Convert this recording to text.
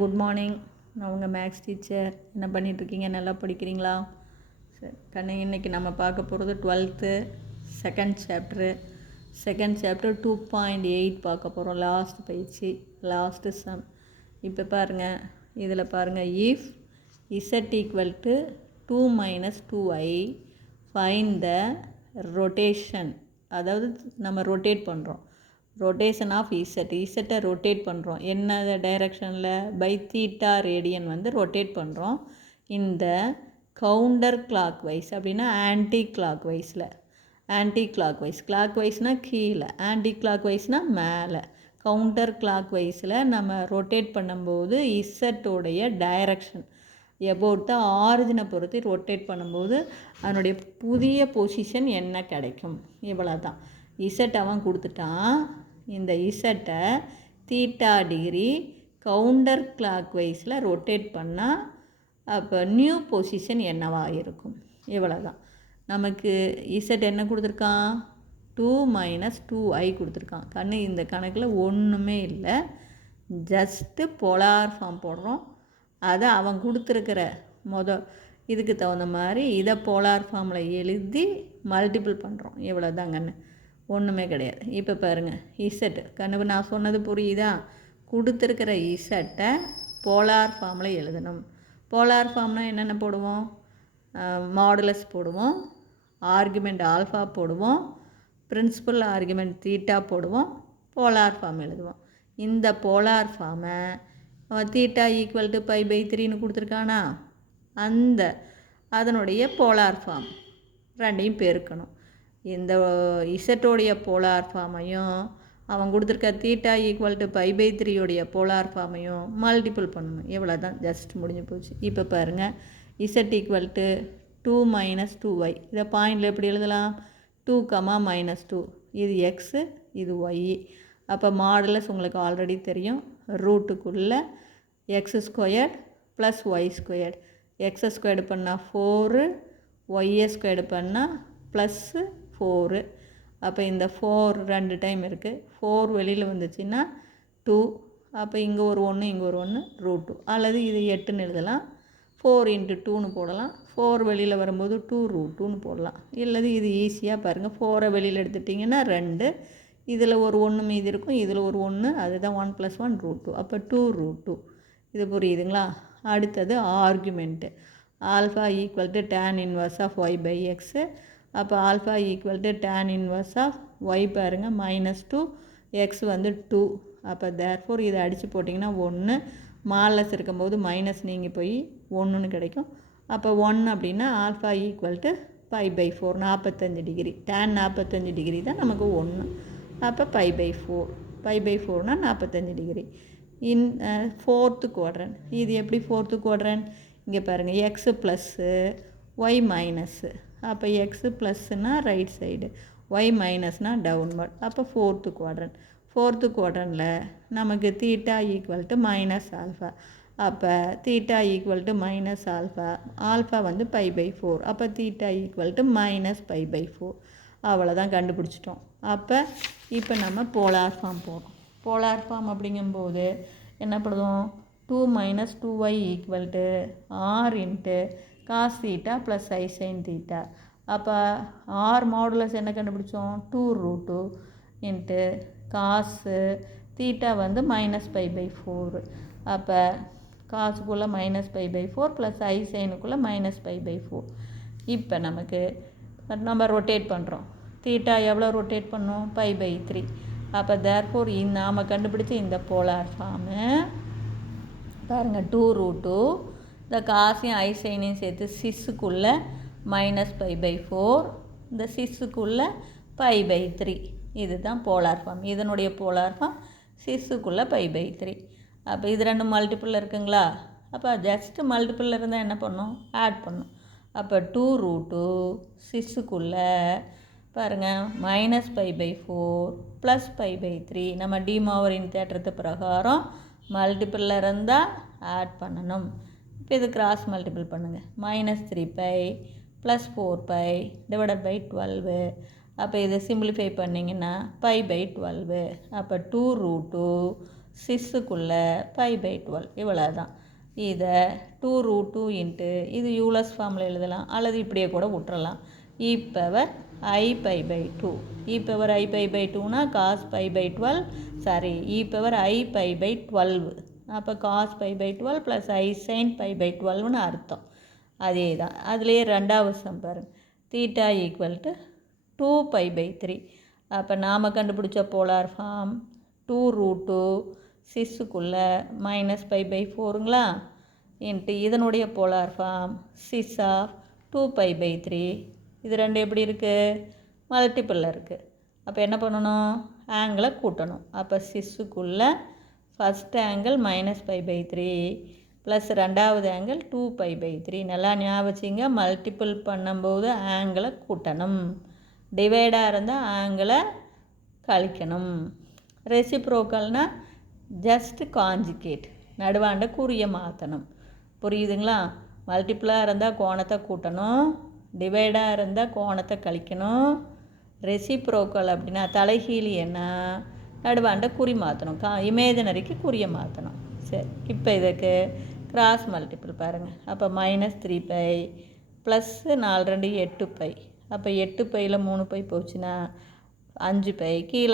Good morning. நான் உங்கள் maths teacher. என்ன பண்ணிகிட்ருக்கீங்க? நல்லா படிக்கிறீங்களா? சரி கண்ணு, இன்றைக்கி நம்ம பார்க்க போகிறது 12th செகண்ட் சாப்டர் 2.8 பார்க்க போகிறோம். லாஸ்ட் பயிற்சி, லாஸ்ட்டு சம். இப்போ பாருங்கள், இதில் பாருங்கள், if z equal to 2 - 2i find the rotation. அதாவது நம்ம ரொட்டேட் பண்ணுறோம். ரொட்டேஷன் ஆஃப் இசட்டை ரொட்டேட் பண்ணுறோம். என்ன டைரக்ஷனில்? பை தீட்டா ரேடியன் ரொட்டேட் பண்ணுறோம். இந்த கவுண்டர் கிளாக் வைஸ் அப்படின்னா ஆன்டி கிளாக் வைஸில். கிளாக் வைஸ்னால் கீழே, ஆன்டி கிளாக் வைஸ்னால் மேலே. கவுண்டர் கிளாக் வைஸில் நம்ம ரொட்டேட் பண்ணும்போது இசட்டோடைய டைரக்ஷன் எபவுட் த ஆரிஜினை பொறுத்து ரொட்டேட் பண்ணும்போது அதனுடைய புதிய பொசிஷன் என்ன கிடைக்கும்? இவ்வளோ தான். இசட் அவன் கொடுத்துட்டான். இந்த இசட்டை தீட்டா டிகிரி கவுண்டர் கிளாக் வைஸில் ரொட்டேட் பண்ணால் அப்போ நியூ பொசிஷன் என்னவாக இருக்கும்? இவ்வளோ தான். நமக்கு இசட் என்ன கொடுத்துருக்கான்? 2 - 2i கொடுத்துருக்கான். கண்ணு, இந்த கணக்கில் ஒன்றுமே இல்லை, ஜஸ்ட்டு போலார் ஃபார்ம் போடுறோம். அதை அவன் கொடுத்துருக்கிற இதுக்கு தகுந்த மாதிரி இதை போலார் ஃபார்மில் எழுதி மல்டிபிள் பண்ணுறோம். இவ்வளோ தான் கண்ணு, ஒன்றுமே கிடையாது. இப்போ பாருங்கள், இசட்டு கண்ணு, நான் சொன்னது புரியுதா? கொடுத்துருக்கிற இசட்டை போலார் ஃபார்மில் எழுதணும். போலார் ஃபார்ம்னால் என்னென்ன போடுவோம்? மாடுலஸ் போடுவோம், ஆர்குமெண்ட் ஆல்ஃபா போடுவோம், பிரின்சிபல் ஆர்குமெண்ட் தீட்டா போடுவோம், போலார் ஃபார்ம் எழுதுவோம். இந்த போலார் ஃபார்மை தீட்டா ஈக்குவல் டு π/3ன்னு கொடுத்துருக்கானா, அதனுடைய போலார் ஃபார்ம் ரெண்டையும் பெருக்கணும். இந்த இசட்டோடைய போலார் ஃபார்மையும் அவன் கொடுத்துருக்க தீட்டா ஈக்குவல் டு π/3 போலார் ஃபார்மையும் மல்டிபிள் பண்ணணும். இவ்வளோ தான், ஜஸ்ட் முடிஞ்சு போச்சு. இப்போ பாருங்கள், இசட் ஈக்குவல் டு 2 - 2y. இதை பாயிண்டில் எப்படி எழுதலாம்? 2, -2. இது எக்ஸு, இது ஒய். அப்போ மாடுலஸ் உங்களுக்கு ஆல்ரெடி தெரியும். ரூட்டுக்குள்ளே x² + y². x² பண்ணால் 4, y² பண்ணால் +4. அப்போ இந்த 4 2 டைம் இருக்குது. 4 வெளியில் வந்துச்சுன்னா 2. அப்போ இங்கே ஒரு 1, இங்கே ஒரு 1, √2. அல்லது இது 8ன்னு எழுதலாம். 4 × 2ன்னு போடலாம். 4 வெளியில் வரும்போது 2√2ன்னு போடலாம். இல்லது இது ஈஸியாக பாருங்கள், 4 வெளியில் எடுத்துட்டிங்கன்னா 2, இதில் ஒரு 1 மீதி இருக்கும், இதில் ஒரு 1, அதுதான் 1 + 1 √2. அப்போ 2√2. இது புரியுதுங்களா? அடுத்தது argument. Alpha equal to tan inverse of y/x. அப்போ alpha equal to tan inverse of y பாருங்கள், -2, x 2. அப்போ தேர்ஃபோர் இதை அடித்து போட்டிங்கன்னா 1, மாலஸ் இருக்கும்போது மைனஸ் நீங்கி போய் 1ன்னு கிடைக்கும். அப்போ 1 அப்படின்னா alpha equal to π/4, 45 degree. tan 45 degree தான் நமக்கு 1. அப்போ π/4. π/4னா 45 டிகிரி. In 4th quadrant. இது எப்படி 4th குவாட்ரண்ட்? இங்கே பாருங்கள், எக்ஸு ப்ளஸ்ஸு, ஒய் மைனஸு. அப்போ எக்ஸு ப்ளஸ்ஸுனால் ரைட் சைடு, ஒய் மைனஸ்னால் டவுன்வர்ட். அப்போ 4th குவாட்ரண்ட். 4th குவாட்ரண்டில் நமக்கு தீட்டா ஈக்குவல் டு -ஆல்ஃபா. அப்போ theta equal to -alpha. Alpha π/4. அப்போ தீட்டா ஈக்குவல் டு -π/4. அவ்வளோதான், கண்டுபிடிச்சிட்டோம். அப்போ இப்போ நம்ம போலார் ஃபார்ம் போடுறோம். போலார் ஃபார்ம் அப்படிங்கும்போது என்ன பண்ணுவோம்? 2 - 2y equal to r × cos θ + i sin θ. அப்போ r மாடுலஸ் என்ன கண்டுபிடிச்சோம்? 2√2 × காசு தீட்டா -π/4. அப்போ காசுக்குள்ளே -π/4 + i சைனுக்குள்ளே -π/4. இப்போ நமக்கு நம்ம ரொட்டேட் பண்ணுறோம். தீட்டா எவ்வளோ ரொட்டேட் பண்ணோம்? π/3. அப்போ தேர்ஃபோர் நாம் கண்டுபிடிச்ச இந்த போலார் ஃபார்மு பாருங்கள், 2√2 இந்த காசையும் ஐ சைனையும் சேர்த்து சிஸ்ஸுக்குள்ளே -π/4, இந்த சிஸ்ஸுக்குள்ளே π/3. இதுதான் போலார் ஃபார்ம். இதனுடைய போலார் ஃபார்ம் சிஸ்ஸுக்குள்ளே π/3. அப்போ இது ரெண்டும் மல்டிப்பிள் இருக்குங்களா? அப்போ ஜஸ்ட்டு மல்டிப்பிள் இருந்தால் என்ன பண்ணணும்? ஆட் பண்ணணும். அப்போ 2√2 சிஸ்ஸுக்குள்ளே பாருங்கள் -π/4 + π/3. நம்ம டிமாவரின் தேற்றத்து பிரகாரம் மல்டிப்பிளில் இருந்தால் ஆட் பண்ணணும். இப்போ இது கிராஸ் மல்டிபிள் பண்ணுங்கள். -3π + 4π / 12. அப்போ இதை சிம்பிளிஃபை பண்ணிங்கன்னா π/12. அப்போ 2√2 சிஸ்ஸுக்குள்ளே π/12 இவ்வளோ தான். இதை 2√2 இன்ட்டு இது யூலர்ஸ் ஃபார்மில் எழுதலாம் அல்லது இப்படியே கூட விட்டுறலாம். e⁻i⁻2 e⁻i⁻2னா cos π/12 சாரி e⁻i⁻12 அப்போ cos π/12 ப்ளஸ் i sin π/12னு அர்த்தம். அதே தான். அதுலேயே ரெண்டாவது சம் பாருங்கள். Theta equal to 2π/3. அப்போ நாம் கண்டுபிடிச்ச போலார் ஃபார்ம் 2√2 சிஸ்ஸுக்குள்ளே -π/4ங்களா இன்ட்டு இதனுடைய போலார் ஃபார்ம் சிஸ் ஆஃப் 2π/3. இது ரெண்டு எப்படி இருக்குது? மல்டிப்பிளில் இருக்குது. அப்போ என்ன பண்ணணும்? ஆங்கிளை கூட்டணும். அப்போ சிஸ்ஸுக்குள்ளே ஃபஸ்ட் ஆங்கிள் -π/3 ப்ளஸ் ரெண்டாவது ஆங்கிள் 2π/3. நல்லா ஞாபகம் வச்சுங்க. மல்டிப்பிள் பண்ணும்போது ஆங்கிளை கூட்டணும். டிவைடாக இருந்தால் ஆங்கிளை கழிக்கணும். ரெசிப்ரோக்கல்னால் ஜஸ்ட் காஞ்சிகேட், நடுவாண்ட குறியை மாற்றணும். புரியுதுங்களா? மல்டிப்பிளாக இருந்தால் கோணத்தை கூட்டணும், டிவைடாக இருந்தால் கோணத்தை கழிக்கணும். ரெசிப்ரோக்கல் அப்படின்னா தலைகீழி என்ன, நடுவாண்ட குறி மாற்றணும். இமேஜினரிக்கு குறியை மாற்றணும். சரி, இப்போ இதுக்கு கிராஸ் மல்டிப்பிள் பாருங்கள். அப்போ -3π ப்ளஸ் 4 2 8π. அப்போ 8πயில் 3π போச்சுன்னா 5π. கீழே